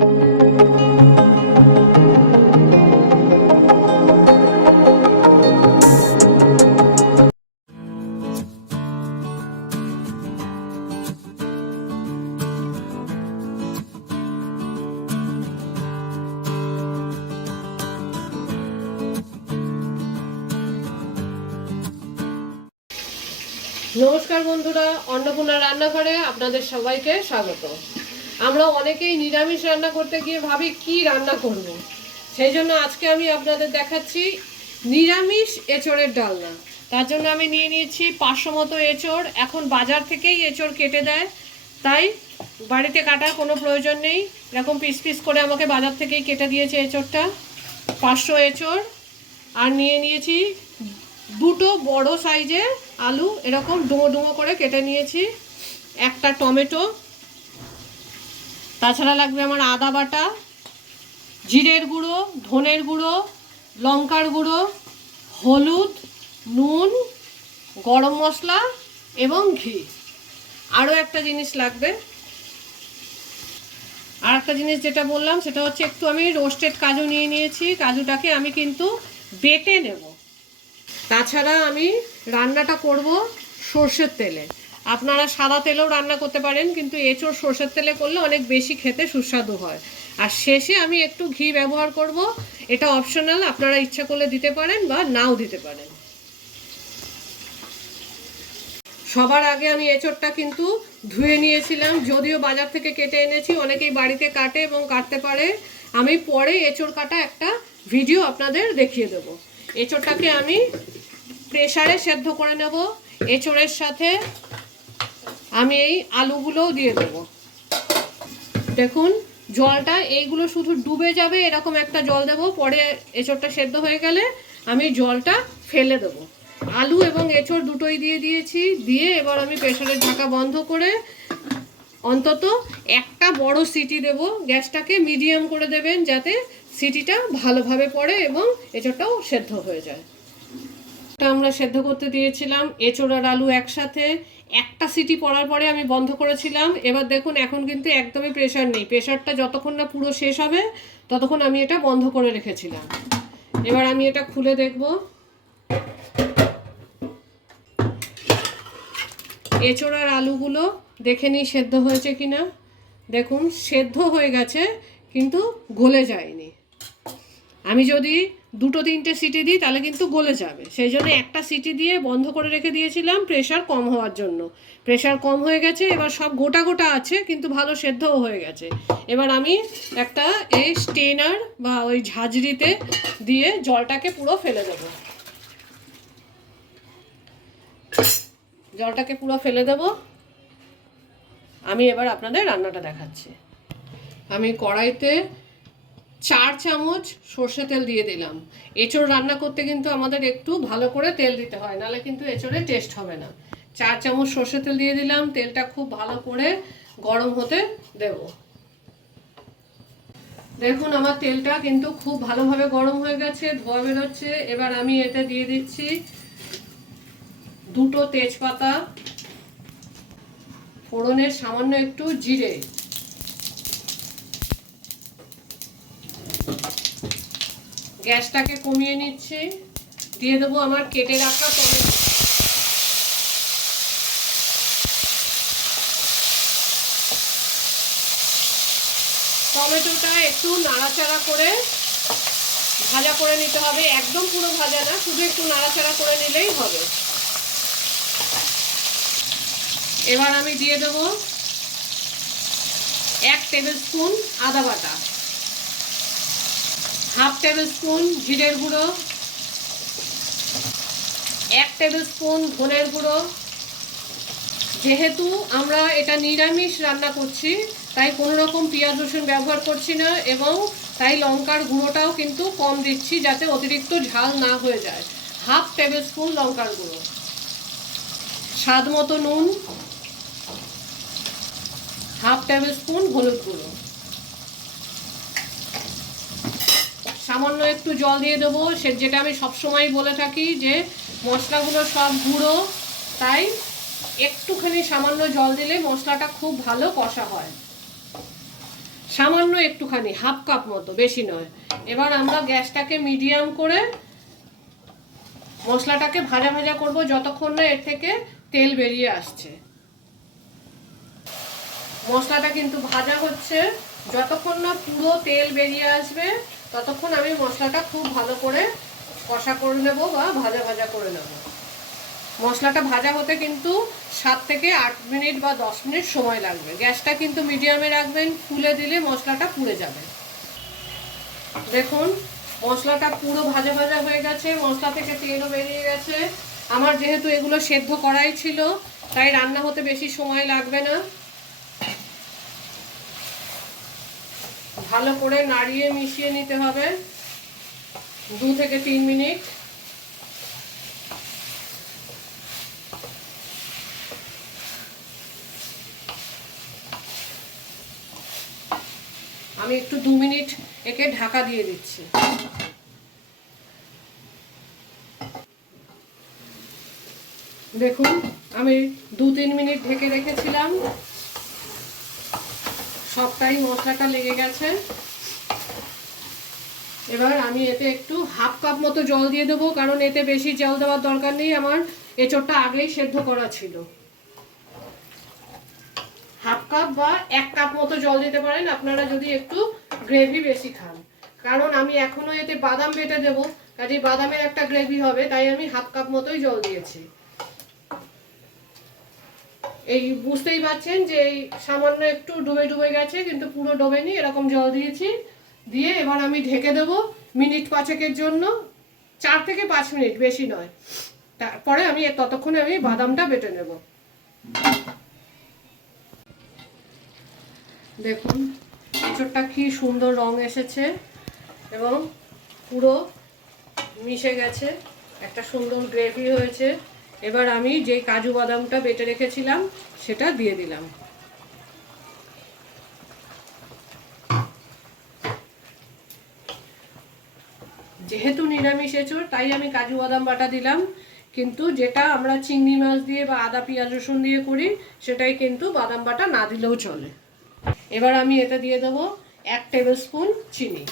নমস্কার বন্ধুরা, অন্নপূর্ণা রান্নাঘরে আপনাদের সবাইকে স্বাগত। আমরা অনেকেই নিরামিষ রান্না করতে গিয়ে ভাবি কি রান্না করব। সেই জন্য আজকে আমি আপনাদের দেখাচ্ছি নিরামিষ এঁচড়ের ডালনা। তার জন্য আমি নিয়ে নিয়েছি 500 মতো এঁচড়। এখন বাজার থেকেই এঁচড় কেটে দেয়, তাই বাড়িতে কাটার কোনো প্রয়োজন নেই। এরকম পিস পিস করে আমাকে বাজার থেকেই কেটে দিয়েছে এঁচড়টা। 500 এঁচড়। আর নিয়ে নিয়েছি দুটো বড় সাইজের আলু, এরকম ডুমো ডুমো করে কেটে নিয়েছি। একটা টমেটো, তাছাড়া লাগবে আমার আদা বাটা, জিরের গুঁড়ো, ধনের গুঁড়ো, লঙ্কার গুঁড়ো, হলুদ, নুন, গরম মশলা এবং ঘি। আরও একটা জিনিস লাগবে, আর একটা জিনিস যেটা বললাম সেটা হচ্ছে একটু আমি রোস্টেড কাজু নিয়ে নিয়েছি। কাজুটাকে আমি কিন্তু বেটে নেব। তাছাড়া আমি রান্নাটা করব সর্ষের তেলে। আপনারা সাদা তেলেও রান্না করতে পারেন, কিন্তু এঁচড় সর্ষের তেলে করলে অনেক বেশি খেতে সুস্বাদু হয়। আর শেষে আমি একটু ঘি ব্যবহার করব, এটা অপশনাল, আপনারা ইচ্ছা করলে দিতে পারেন বা নাও দিতে পারেন। সবার আগে আমি এঁচড়টা কিন্তু ধুয়ে নিয়েছিলাম, যদিও বাজার থেকে কেটে এনেছি, অনেকেই বাড়িতে কাটে এবং কাটতে পারে। আমি পরে এঁচড় কাটা একটা ভিডিও আপনাদের দেখিয়ে দেব। এঁচড়টাকে আমি প্রেসারে সেদ্ধ করে নেব। এঁচড়ের সাথে আমি এই আলুগুলোও দিয়ে দেব। দেখুন জলটা এইগুলো শুধু ডুবে যাবে, এরকম একটা জল দেব। পরে এঁচড়টা সেদ্ধ হয়ে গেলে আমি জলটা ফেলে দেব। আলু এবং এঁচড় দুটোই দিয়ে দিয়েছি। দিয়ে এবার আমি প্রেসারের ঢাকা বন্ধ করে অন্তত একটা বড় সিটি দেব। গ্যাসটাকে মিডিয়াম করে দেবেন যাতে সিটিটা ভালোভাবে পড়ে এবং এঁচড়টাও সেদ্ধ হয়ে যায়। আমরা সেদ্ধ করতে দিয়েছিলাম এঁচড় আর আলু একসাথে। একটা সিটি পড়ার পরে আমি বন্ধ করেছিলাম। এবার দেখুন এখন কিন্তু একদমই প্রেসার নেই। প্রেসারটা যতক্ষণ না পুরো শেষ হবে ততক্ষণ আমি এটা বন্ধ করে রেখেছিলাম। এবার আমি এটা খুলে দেখব এঁচড় আর আলুগুলো দেখে নিই সেদ্ধ হয়েছে কিনা। দেখুন সেদ্ধ হয়ে গেছে কিন্তু গলে যায়নি। আমি যদি দুটো তিনটে সিটি দিই তাহলে কিন্তু গলে যাবে, সেই জন্য একটা সিটি দিয়ে বন্ধ করে রেখে দিয়েছিলাম প্রেশার কম হওয়ার জন্য। প্রেশার কম হয়ে গেছে, এবার সব গোটা গোটা আছে কিন্তু ভালো সেদ্ধও হয়ে গেছে। এবার আমি একটা এই স্টেনার বা ওই ঝাঁঝরিতে দিয়ে জলটাকে পুরো ফেলে দেব। জলটাকে পুরো ফেলে দেব। আমি এবার আপনাদের রান্নাটা দেখাচ্ছি। আমি কড়াইতে 4 চামচ সর্ষে তেল দিয়ে দিলাম। এঁচড় রান্না করতে কিন্তু আমাদের একটু ভালো করে তেল দিতে হয়, নাহলে কিন্তু এঁচড়ে টেস্ট হবে না। 4 চামচ সর্ষে তেল দিয়ে দিলাম। তেলটা খুব ভালো করে গরম হতে দেব। দেখুন আমার তেলটা কিন্তু খুব ভালোভাবে গরম হয়ে গেছে, ধোঁয়া বেরোচ্ছে। এবার আমি এতে দিয়ে দিচ্ছি দুটো তেজপাতা, ফোড়নের সামান্য একটু জিরে, গ্যাসটাকে কমিয়ে নিচ্ছি। দিয়ে দেবো আমার কেটে রাখা টমেটো। টমেটোটা একটু নাড়াচাড়া করে ভাজা করে নিতে হবে, একদম পুরো ভাজা না, শুধু একটু নাড়াচাড়া করে নিলেই হবে। এবার আমি দিয়ে দেব 1 টেবিল স্পুন আদা বাটা, 1/2 টেবিল স্পুন জিরের গুঁড়ো, 1 টেবিল স্পুন ধনের গুঁড়ো। যেহেতু আমরা এটা নিরামিষ রান্না করছি তাই কোনো রকম পেঁয়াজ রসুন ব্যবহার করছি না, এবং তাই লঙ্কার গুঁড়োটাও কিন্তু কম দিচ্ছি যাতে অতিরিক্ত ঝাল না হয়ে যায়। 1/2 টেবিল স্পুন লঙ্কার গুঁড়ো, স্বাদ মতো নুন, 1/2 টেবিল স্পুন হলুদ গুঁড়ো, সামান্য একটু জল দিয়ে দেবো। যেটা আমি সবসময় বলে থাকি যে মশলাগুলো সব গুঁড়ো, তাই একটুখানি সামান্য জল দিলে মশলাটা খুব ভালো কষা হয়। সামান্য একটুখানি, হাফ কাপ মতো, বেশি নয়। এবার আমরা গ্যাসটাকে মিডিয়াম করে মশলাটাকে ভাজা ভাজা করব যতক্ষণ না এর থেকে তেল বেরিয়ে আসছে। মশলাটা কিন্তু ভাজা হচ্ছে, যতক্ষণ না পুরো তেল বেরিয়ে আসবে ততক্ষণ আমি মশলাটা খুব ভালো করে কষা করে নেব বা ভাজা ভাজা করে নেব। মশলাটা ভাজা হতে কিন্তু 7 থেকে 8 মিনিট বা 10 মিনিট সময় লাগবে। গ্যাসটা কিন্তু মিডিয়ামে রাখবেন, ফুলে দিলে মশলাটা পুড়ে যাবে। দেখুন মশলাটা পুরো ভাজা ভাজা হয়ে গেছে, মশলা থেকে তেলও বেরিয়ে গেছে। আমার যেহেতু এগুলো সেদ্ধ করাই ছিল তাই রান্না হতে বেশি সময় লাগবে না। ভালো করে নাড়িয়ে মিশিয়ে নিতে হবে 2 থেকে 3 মিনিট। আমি একটু 2 মিনিট একে ঢাকা দিয়ে দিচ্ছি। দেখুন আমি 2-3 মিনিট ঢেকে রেখেছিলাম, সবটাই মশলাটা লেগে গেছে। এবার আমি এতে একটু হাফ কাপ মতো জল দিয়ে দেবো, কারণ এতে বেশি জল দেওয়ার দরকার নেই, আমার এঁচোড়টা আগেই সেদ্ধ করা ছিল। হাফ কাপ বা 1 কাপ মতো জল দিতে পারেন আপনারা যদি একটু গ্রেভি বেশি খান, কারণ আমি এখনো এতে বাদাম বেটে দেবো, কাজে বাদামের একটা গ্রেভি হবে, তাই আমি হাফ কাপ মতোই জল দিয়েছি। এই বুঝতেই পারছেন যে এই সামান্য একটু ডুবে ডুবে গেছে, কিন্তু পুরো ডোবেনি, এরকম জল দিয়েছি। দিয়ে এবার আমি ঢেকে দেবো মিনিট 5-এর জন্য, 4 থেকে 5 মিনিট, বেশি নয়। তারপরে আমি ততক্ষণে আমি বাদামটা বেটে নেব। দেখুন এঁচোড়টা কি সুন্দর রং এসেছে এবং পুরো মিশে গেছে, একটা সুন্দর গ্রেভি হয়েছে। এবার আমি যে কাজু বাদামটা বেটে রেখেছিলাম সেটা দিয়ে দিলাম। যেহেতু নিরামিষ এঁচোড় তাই আমি কাজু বাদাম বাটা দিলাম, কিন্তু যেটা আমরা চিংড়ি মাছ দিয়ে বা আদা পেঁয়াজ রসুন দিয়ে করি সেটাই কিন্তু বাদাম বাটা না দিলেও চলে। এবার আমি এতে দিয়ে দেবো 1 টেবিল স্পুন চিনি।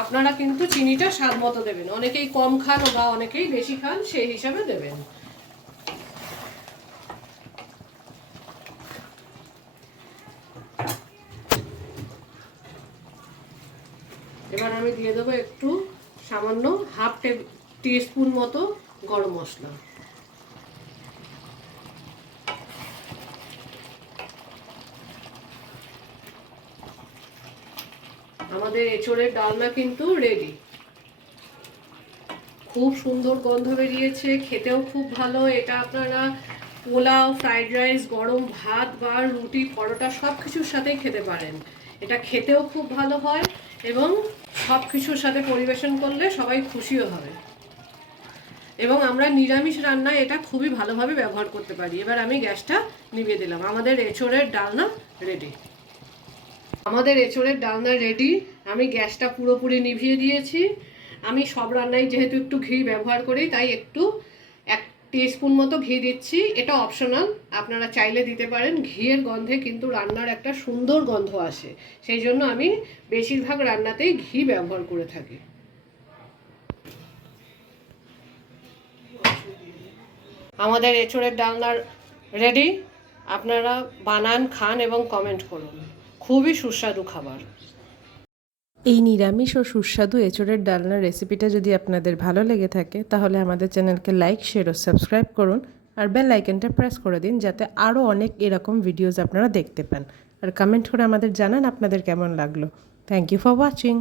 আপনারা কিন্তু চিনিটা স্বাদ মতো দেবেন, অনেকেই কম খান বা অনেকেই বেশি খান, সেই হিসাবে দেবেন। এবার আমি দিয়ে দেবো একটু সামান্য হাফ টিস্পুন মতো গরম মশলা। আমাদের এঁচোড়ের ডালনা কিন্তু রেডি। খুব সুন্দর গন্ধ বেরিয়েছে, খেতেও খুব ভালো। এটা আপনারা পোলাও, ফ্রাইড রাইস, গরম ভাত বা রুটি, পরোটা সব কিছুর সাথেই খেতে পারেন। এটা খেতেও খুব ভালো হয় এবং সব কিছুর সাথে পরিবেশন করলে সবাই খুশিও হবে। এবং আমরা নিরামিষ রান্নায় এটা খুবই ভালোভাবে ব্যবহার করতে পারি। এবার আমি গ্যাসটা নিভিয়ে দিলাম। আমাদের এঁচোড়ের ডালনা রেডি। আমাদের এঁচোড়ের ডালনা রেডি। আমি গ্যাসটা পুরোপুরি নিভিয়ে দিয়েছি। আমি সব রান্নায় যেহেতু একটু ঘি ব্যবহার করি তাই একটু 1 টিস্পুন মতো ঘি দিচ্ছি। এটা অপশনাল, আপনারা চাইলে দিতে পারেন। ঘিয়ের গন্ধে কিন্তু রান্নার একটা সুন্দর গন্ধ আসে, সেই জন্য আমি বেশিরভাগ রান্নাতেই ঘি ব্যবহার করে থাকি। আমাদের এঁচোড়ের ডালনা রেডি। আপনারা বানান, খান এবং কমেন্ট করুন। খুবই সুস্বাদু খাবার। এই নিরামিষ ও সুস্বাদু এঁচোড়ের ডালনার রেসিপিটা যদি আপনাদের ভালো লেগে থাকে তাহলে আমাদের চ্যানেলকে লাইক, শেয়ার ও সাবস্ক্রাইব করুন, আর বেল আইকনটা প্রেস করে দিন যাতে আরও অনেক এরকম ভিডিওস আপনারা দেখতে পান। আর কমেন্ট করে আমাদের জানান আপনাদের কেমন লাগলো। Thank you for watching.